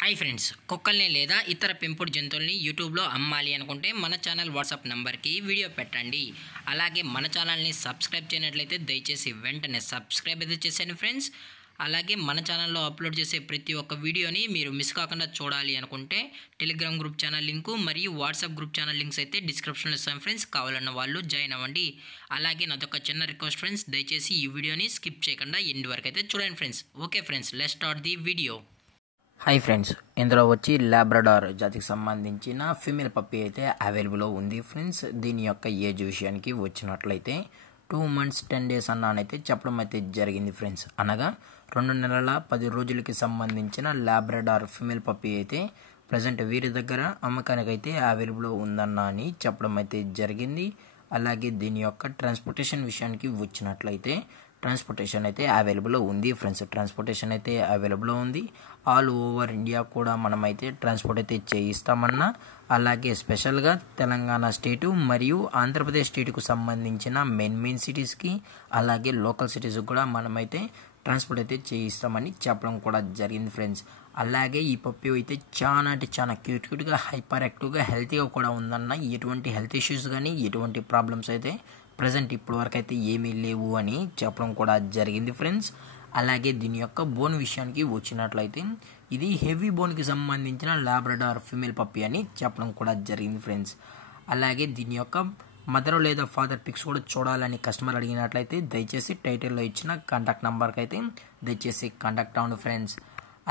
Hi friends, కుక్కల్ని లేదా ఇతర పెంపుడు జంతువుల్ని యూట్యూబ్లో అమ్మాలి అనుకుంటే మన ఛానల్ వాట్సాప్ నెంబర్కి వీడియో పెట్టండి. అలాగే మన ఛానల్ని సబ్స్క్రైబ్ చేయనట్లయితే దయచేసి వెంటనే సబ్స్క్రైబ్ అయితే చేసేయండి ఫ్రెండ్స్. అలాగే మన ఛానల్లో అప్లోడ్ చేసే ప్రతి ఒక్క వీడియోని మీరు మిస్ కాకుండా చూడాలి అనుకుంటే టెలిగ్రామ్ గ్రూప్ ఛానల్ లింకు మరియు వాట్సాప్ గ్రూప్ ఛానల్ లింక్స్ అయితే డిస్క్రిప్షన్లో ఇస్తాం ఫ్రెండ్స్. కావాలన్న వాళ్ళు జాయిన్ అవ్వండి. అలాగే నాదొక చిన్న రిక్వెస్ట్ ఫ్రెండ్స్, దయచేసి ఈ వీడియోని స్కిప్ చేయకుండా ఎండ్ వరకు అయితే చూడండి friends. Okay friends, let's start the video. Hi friends, ఇందులో వచ్చి లాబ్రడార్ జాతికి సంబంధించిన ఫీమేల్ పప్పీ అయితే అవైలబుల్లో ఉంది ఫ్రెండ్స్. దీని యొక్క ఏజ్ విషయానికి వచ్చినట్లయితే 2 months 10 days అన్నానైతే చెప్పడం అయితే జరిగింది ఫ్రెండ్స్. అనగా 2 నెలల 10 రోజులకి సంబంధించిన లాబ్రడార్ ఫీమేల్ పప్పీ అయితే ప్రజెంట్ వీరి దగ్గర అమ్మకానికి అయితే అవైలబుల్లో ఉందన్న అని చెప్పడం అయితే జరిగింది. అలాగే దీని యొక్క ట్రాన్స్పోర్టేషన్ విషయానికి వచ్చినట్లయితే ట్రాన్స్పోర్టేషన్ అయితే అవైలబుల్లో ఉంది ఫ్రెండ్స్. ట్రాన్స్పోర్టేషన్ అయితే అవైలబుల్లో ఉంది. ఆల్ ఓవర్ ఇండియా కూడా మనమైతే ట్రాన్స్పోర్ట్ అయితే చేయిస్తామన్నా. అలాగే స్పెషల్గా తెలంగాణ స్టేటు మరియు ఆంధ్రప్రదేశ్ స్టేటుకు సంబంధించిన మెయిన్ సిటీస్కి అలాగే లోకల్ సిటీస్కి కూడా మనమైతే ట్రాన్స్పోర్ట్ అయితే చేయిస్తామని చెప్పడం కూడా జరిగింది ఫ్రెండ్స్. అలాగే ఈ పప్పి అయితే చాలా అంటే చాలా క్యూట్గా హైపర్ యాక్టివ్గా హెల్తీగా కూడా ఉందన్న. ఎటువంటి హెల్త్ ఇష్యూస్ కానీ ఎటువంటి ప్రాబ్లమ్స్ అయితే ప్రజెంట్ ఇప్పటి వరకు అయితే ఏమీ లేవు అని చెప్పడం కూడా జరిగింది ఫ్రెండ్స్. అలాగే దీని యొక్క బోన్ విషయానికి వచ్చినట్లయితే ఇది హెవీ బోన్కి సంబంధించిన లాబ్రడార్ ఫీమేల్ పప్పి అని చెప్పడం కూడా జరిగింది ఫ్రెండ్స్. అలాగే దీని యొక్క మదర్ లేదా ఫాదర్ పిక్స్ కూడా చూడాలని కస్టమర్ అడిగినట్లయితే దయచేసి టైటిల్లో ఇచ్చిన కాంటాక్ట్ నెంబర్కి అయితే దయచేసి కాంటాక్ట్ అవ్వండి ఫ్రెండ్స్.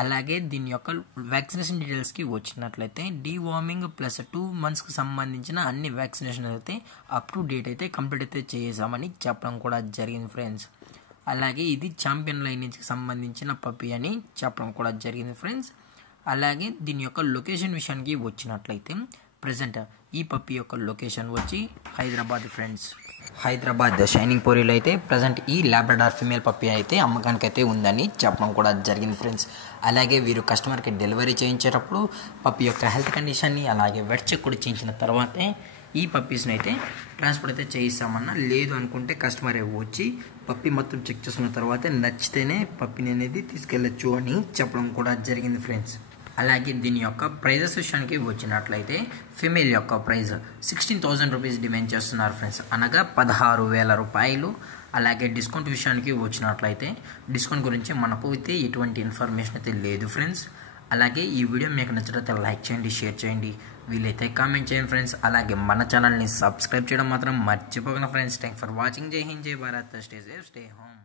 అలాగే దీని యొక్క వ్యాక్సినేషన్ డీటెయిల్స్కి వచ్చినట్లయితే డీవార్మింగ్ ప్లస్ 2 monthsకి సంబంధించిన అన్ని వ్యాక్సినేషన్ అయితే అప్ టు డేట్ అయితే కంప్లీట్ అయితే చేసామని చెప్పడం కూడా జరిగింది ఫ్రెండ్స్. అలాగే ఇది ఛాంపియన్ లైనేజ్కి సంబంధించిన పప్పి అని చెప్పడం కూడా జరిగింది ఫ్రెండ్స్. అలాగే దీని యొక్క లొకేషన్ విషయానికి వచ్చినట్లయితే ప్రజెంట్ ఈ పప్పి యొక్క లొకేషన్ వచ్చి హైదరాబాద్ ఫ్రెండ్స్. హైదరాబాద్ షైనింగ్ పూరిలో అయితే ప్రజెంట్ ఈ లాబ్రడార్ ఫీమేల్ పప్పి అయితే అమ్మకానికి అయితే ఉందని చెప్పడం కూడా జరిగింది ఫ్రెండ్స్. అలాగే వీరు కస్టమర్కి డెలివరీ చేయించేటప్పుడు పప్పి యొక్క హెల్త్ కండిషన్ని అలాగే వెట్ చెక్ కూడా చేయించిన తర్వాతే ఈ పప్పీస్ని అయితే ట్రాన్స్పోర్ట్ అయితే చేయిస్తామన్నా. లేదు అనుకుంటే కస్టమర్ వచ్చి పప్పి మొత్తం చెక్ చేసుకున్న తర్వాత నచ్చితేనే పప్పిని అనేది తీసుకెళ్ళచ్చు అని చెప్పడం కూడా జరిగింది ఫ్రెండ్స్. అలాగే దీని యొక్క ప్రైజెస్ విషయానికి వచ్చినట్లయితే ఫీమేల్ యొక్క ప్రైజ్ 16,000 రూపీస్ డిమాండ్ చేస్తున్నారు ఫ్రెండ్స్, అనగా 16,000 రూపాయలు. అలాగే డిస్కౌంట్ విషయానికి వచ్చినట్లయితే డిస్కౌంట్ గురించి మనకు అయితే ఎటువంటి ఇన్ఫర్మేషన్ అయితే లేదు ఫ్రెండ్స్. అలాగే ఈ వీడియో మీకు నచ్చినట్లయితే లైక్ చేయండి, షేర్ చేయండి, వీలైతే కామెంట్ చేయండి ఫ్రెండ్స్. అలాగే మన ఛానల్ని సబ్స్క్రైబ్ చేయడం మాత్రం మర్చిపోకండి ఫ్రెండ్స్. Thanks for watching. జై హింద్, జై Bharat, stay safe, stay home.